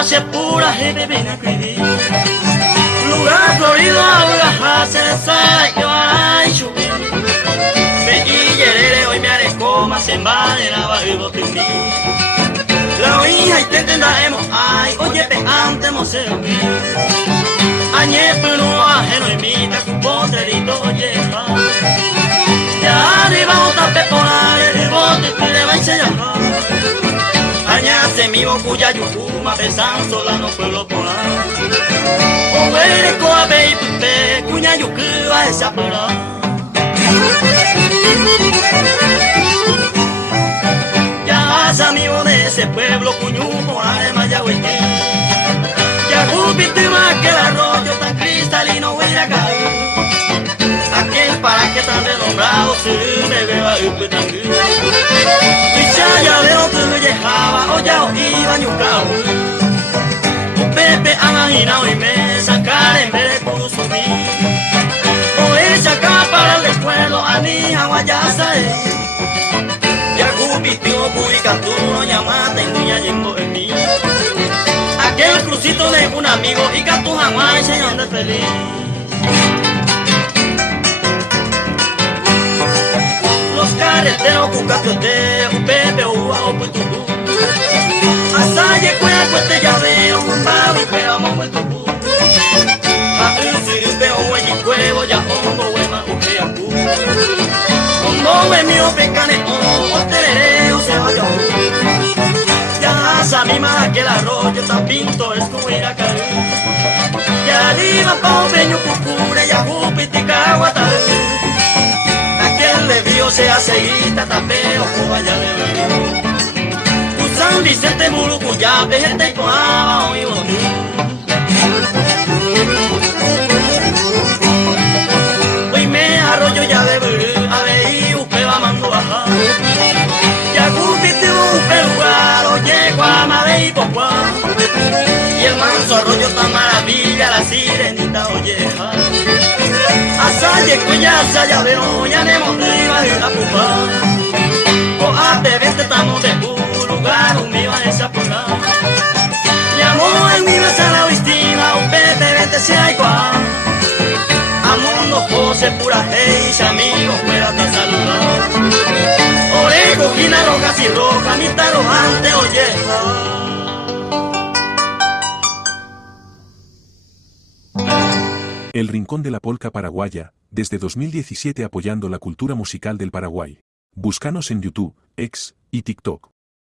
hace pura gente viene a escribir. Lugar florido, lugar se yo ay chupi. Me y hoy me haré coma, se embade la barrigo de mí. La hija y te entendaremos, ay, oye, pe ante moseo mí. Añe pero ajeno imita tu poderito, oye, ya arriba otra peponar, el bote te le va a enseñar. Añase mi bocuya yucuma, pesan sola no pueblo polar. O eres coa be y pupe, cuña yucuba esa pura. Ya es amigo de ese pueblo, cuñu por arema ya huete. Ya jupite más que el arroyo tan cristalino huele a caer. Aquel para que tan renombrado se me beba el petangue. Ya de otro llegaba, o ya iba ñucao. Un pepe amagina y me sacar en vez de consumir. O ella acá para el pueblo, a ni aguayasa. Ya cupitio, cuicatuno, llamate, niña yendo en mí. Aquel crucito de un amigo y catu jamás se ande feliz. Los carreteros cucatiote, un pepe uva o puitubu. Asaye cuya cueste ya veo, un babi pero amo puitubu. A ese veo hueyi cuevo, ya hongo huema ukeaku. Hongo huemio pecane o terereo se vaya. Ya sabima que el arroyo tan pinto es como ir a caer. Ya arriba pa' un peño cucure, ya jupitica guatar. Le vio se hace guita, tapeo, o vaya de venir. San Vicente Murucuya, gente con abajo y bonú. Hoy me arroyo ya de ver, a ver y usted va mando bajar. Ya cupiste un lugar, oye, guamade y popua. Y el manso arroyo tan maravilla, la sirenita olleja. Asaye cuya saya veo, ya ne mondiva y la pupa. O a te vente estamos de un lugar, un mío a esa puta. Llamó en mi mesa la vistina, un pepe vente si hay cual. Amundo José pura hey, amigos fuera a saludar. Orejo, gina, rojas y roja, mitad rojante, oye. El Rincón de la Polca Paraguaya, desde 2017 apoyando la cultura musical del Paraguay. Búscanos en YouTube, X y TikTok.